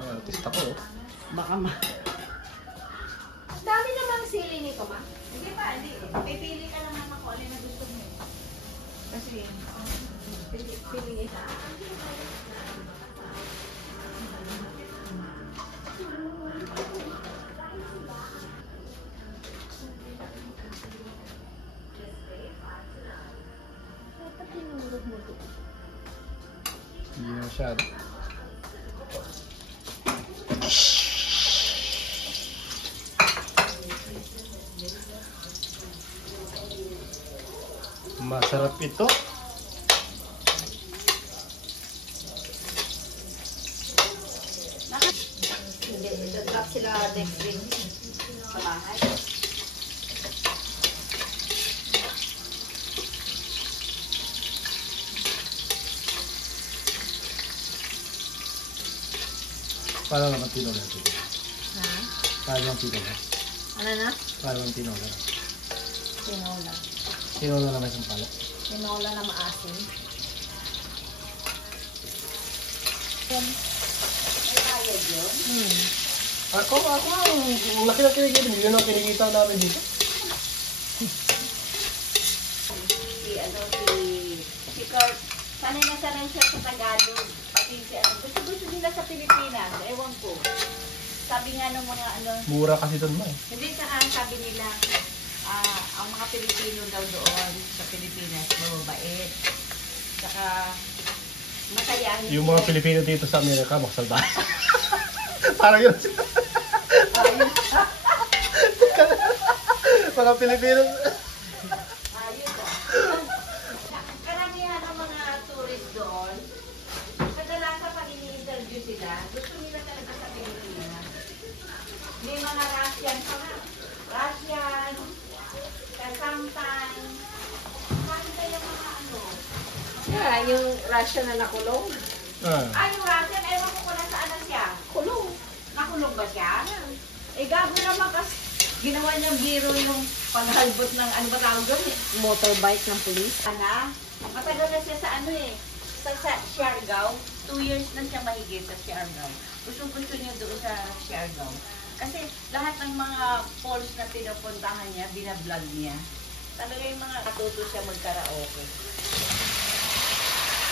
Artista ko. Baka ma... Dami namang sili nito, ma. Hindi pa, hindi. Pipili ka lang naman kung alin na gusto mo. Kasi, pili isa. Dapat tinulog mo ito. Hindi na masyado. Masarap ito. Hindi, drop sila next week sa bahay. Paano naman tinola ito? Ha? Paano naman tinola? Ano na? Paano naman tinola? Tinola. Tinola naman isang pala. Tinola na maasim. May bayad yun? Ako ang laki na kinikita. Hindi na kinikita namin dito. Si Kurt, sanay na sanay siya sa Tagalog. Pati si gusto nila sa Pilipinas. Ewan ko. Sabi nga ng mga Mura kasi doon mo eh. hindi sabi nila, ang mga Pilipino daw doon sa Pilipinas, mababait. Saka, masayahin. Yung mga Pilipino dito sa Amerika, maksalbahe. Parang yun. Mga Pilipino. Ayun karamihan ng mga tourist doon, kadalasan pag ini-interview sila, gusto nila talaga sa Pilipinas. May mga Russian pa nga. Russian, sometimes, bakit kayo mga Yeah, yung Russian na nakulong. yung Russian, ewan ko kung nasaan na siya. Kulong. Nakulong ba siya? Eh, gago naman kasi ginawa niyang biro yung paghalbot ng ano ba tawag doon? Motorbike ng police. Matagal na siya sa sa Siargao. 2 years na siya mahigit sa Siargao. Gusto niya doon sa Siargao. Kasi lahat ng mga falls na pinupuntahan niya, binablog niya. Talaga yung mga katuto siya magkaraoke.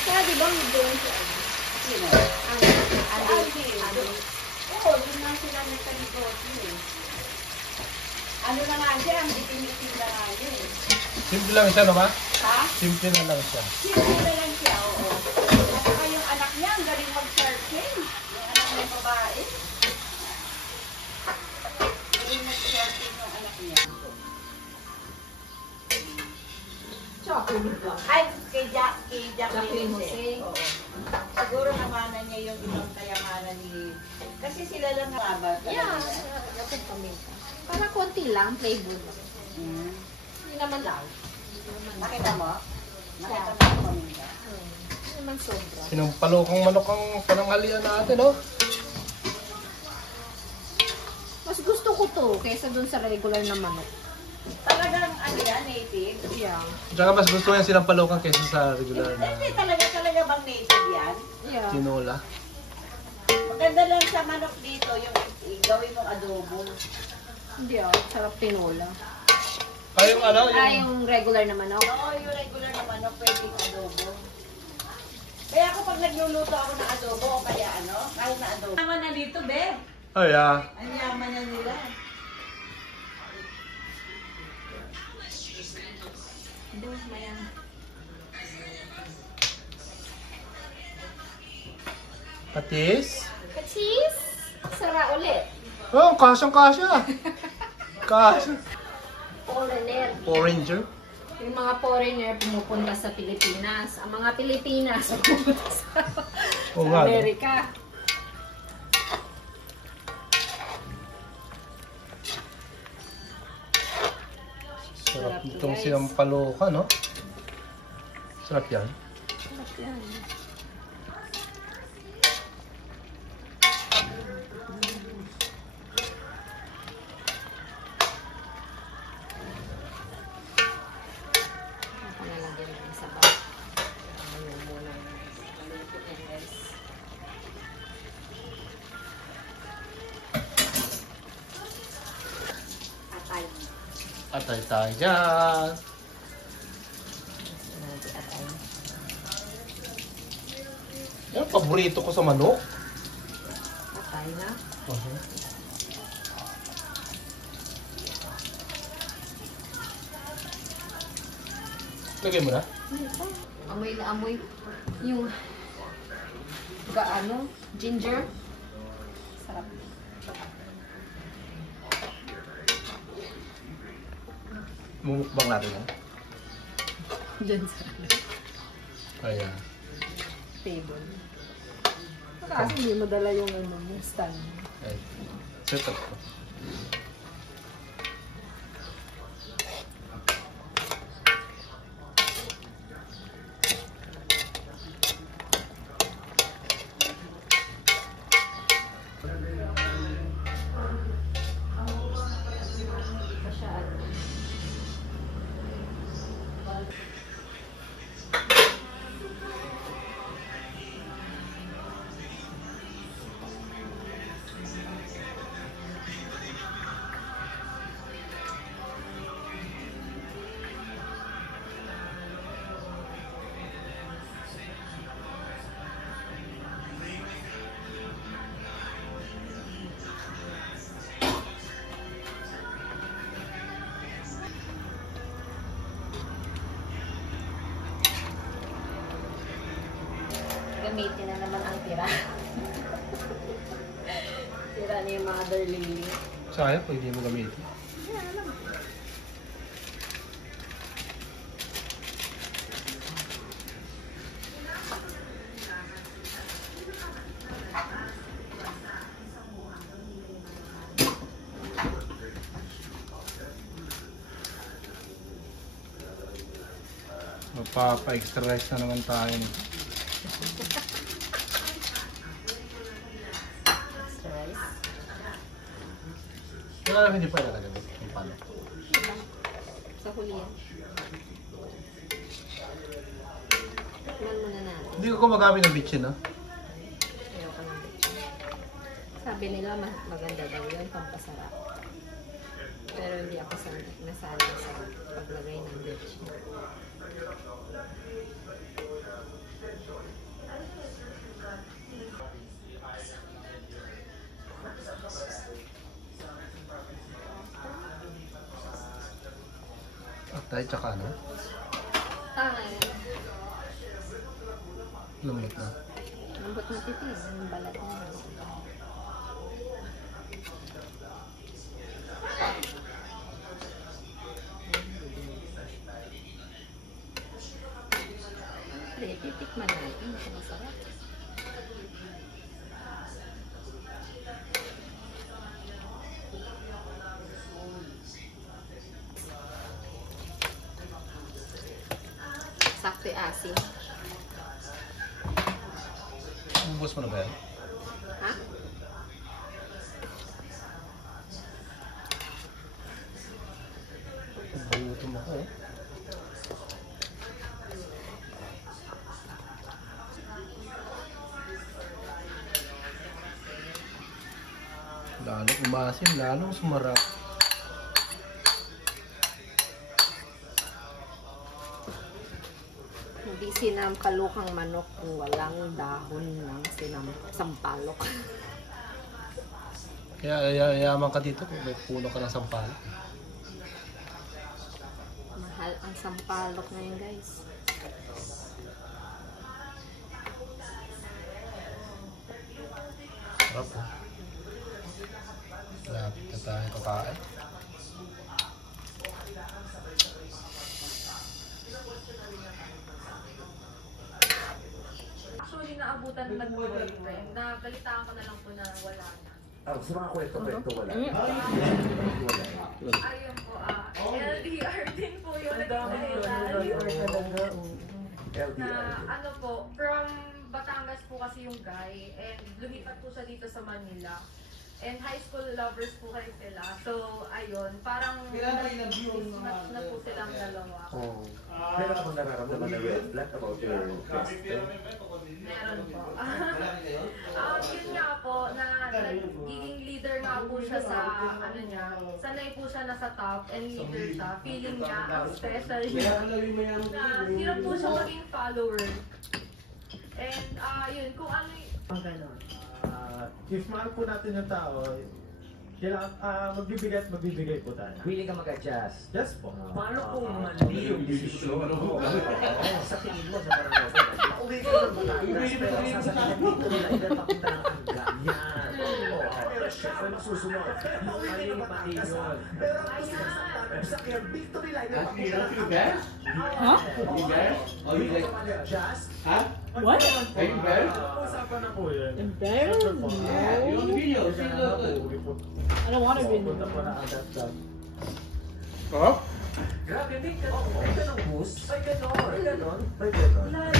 Kaya di ba may doon siya? Sino? Adi. Oo, doon na sila may kanigosyo eh. Ano na nga siya, ang bitin-bitin na nga niya eh. Simple lang siya, no ba? Ha? Simple na lang siya. Simple na lang siya, oo. At saka yung anak niya, ang galing mag-surfing. Yung anak niya babae. Galing mag-surfing yung anak niya. Chocolate ba? Ay, kay Jacqueline Jacqueline Jose. Jose. Oo. Siguro namanan niya yung ibang kayamanan ni... Kasi sila lang nababat. Yeah, dapat paminta. Para konti lang, playbook. Hmm. Hindi naman lang. Nakita mo? Nakita mo yung paminta? Hindi naman sobra. Sinampalokang manok ang pananghalian natin, no? Mas gusto ko to kaysa dun sa regular na manok. Talagang ano yan, native? Yeah. Tsaka mas gusto yan sinampalokan kaysa sa regular na Hindi talaga bang native yan? Yeah. tinola. Maganda lang sa manok dito yung gawin mong adobo. Hindi sarap tinola. Ay, yung ano? Yung regular na manok. Oo, yung regular na manok pwedeng adobo. Kaya ako pag nagluluto ako ng adobo o kaya kahit na adobo. Naman na dito, be. Ay, Ang yaman na nila. Patis? Cheese! Sara ulit. Oh, kasyang-kasya. Kasya. Foreigner. Foreigner? Yung mga foreigner pumupunta sa Pilipinas. Ang mga Pilipinas pupunta sa Oo nga, no? Amerika. Sarap itong sinampalokan, no? Sarap yan. Sarap yan. Atay tayo dyan. Yan, paborito ko sa manok. Patay na. Lagay mo na. Amoy na amoy. Yung gaano? Ginger. Sarap. Mumukbang natin yan. Diyan sa Ayan. table. Kasi hindi mo dala yung stand. Ayan. Set up ko. Gamitin na naman ang tira. Tira niya yung mother lily. Sayang, pwede mo gamitin. Magpapa-extra-rice na naman tayo. Rice. Wala naman hindi pa ilalagay mo. Yung palo. Sa huli yan. Tikman muna natin. Hindi ko gumagamit ng bitchin, no? Ayoko ng bitchin. Sabi nila maganda daw yun, pampasarap. Pero hindi ako nasali sa paglagay ng bitchin. Atay, tsaka ano? Tama yan. Lumit na. Lambot na titis. Yung balat niya. Titikman natin. Masarap. Sakto asin. Ubus mo na ba yan? Ha? Gutom ako, eh. Lalong umasim, lalong sumarap. Hindi sinampalukang manok kung walang dahon ng sampalok. Kaya yaman ka dito kung may puno ka ng sampalok. Mahal ang sampalok ngayon, guys. Sarap, oh. Lapit na tayo kakain. Actually, naabutan na nag-boyfriend. Nakakalitaan ko na lang po na wala na. Sa mga kwento wala. Ayun po, LDR din po yun. Na ano po, from Batangas po kasi yung guy, and lumipat po siya dito sa Manila. And high school lovers po kayo sila. So, ayun, parang mismatch na po silang dalawa. Oh. Meron ka bang nararamdaman na red flag about your best friend? Meron po. Yun nga po, na nagiging leader nga po siya sa, ano niya, sanay po siya nasa top and leader siya. Feeling niya, ang special niya, na hirap po siya maging follower. And, yun, kung ano yung... Ganon. If mahal po natin yung tao, kailangan magbibigay at magbibigay po tayo. Willing ka mag-adjust. Yes po. Paano kung mali yung desisyon mo? Sa tingin mo sa parang pauwi ka ng Batangas, pero sasabihin dito nila, ilan papunta ng Angga. Yan. Pero siya ang masusunod. Pauwi ka ng Batangas, pero ang gusto sa kaya Victory Line, ilan papunta ng Angga. Huh? You guys? Oh, you like adjust? Huh? What? Are you embarrassed? Usapan na po yun. Embarrassed? Siyempre po. No. You want the video? Uuwi po. I don't want to be Punta po na agad sa... Grabe, may ganong bus? May ganon. May ganon. May ganon.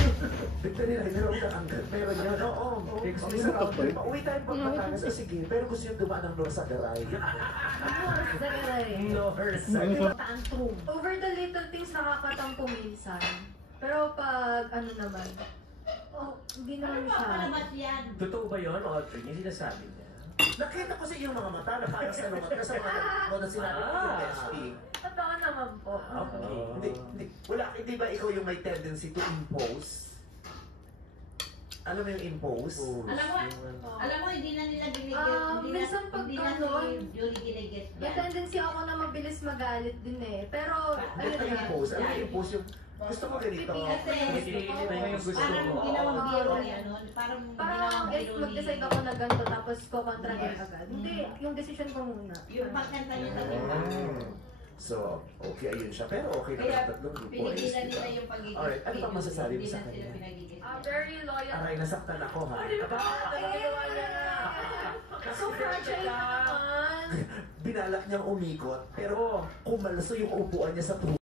Victory Line, meron ka Angga. Meron yan. Oo. Isang round trip. Pauwi tayo pag Batangas. Sige, pero gusto yung dumaan ng North Sagaray. North Sagaray. Tantrum. Over the little things, nakakatampo minsan. Pero pag, ano naman, hindi naman siya. Papalabas yan. Totoo ba yun, Audrey? Yung sinasabi niya? Nakita ko sa iyong mga mata na parang sa mga sa mga na sinabi ko yung testing. Totoo naman po. Okay. Hindi ba ikaw yung may tendency to impose? Alam mo yung impose? Alam mo, hindi na nila Minsan pag hindi na ganun, si Julie ginigit may tendency ako na mabilis magalit din eh. Pero, Ano ayun yung nga. impose? Ano yung impose yung gusto mo ganito? Kasi, parang mo. ginawang biro ni ano, parang Parang ginawang if biro ni... mag-decide ako na ganito tapos ko-contra agad. Hindi, yung decision ko muna. Yung pagkanta niya sa diba? So, okay, ayun siya. Pero okay na Kaya, yung tatlong grupo. pinigilan nila yung pagiging... Alright, ano bang masasabi mo Hindi sa na sila kanya? pinagigit. Very loyal. Aray, nasaktan ako ha. So fragile naman. Binalak niyang umikot, pero kumalso yung upuan niya sa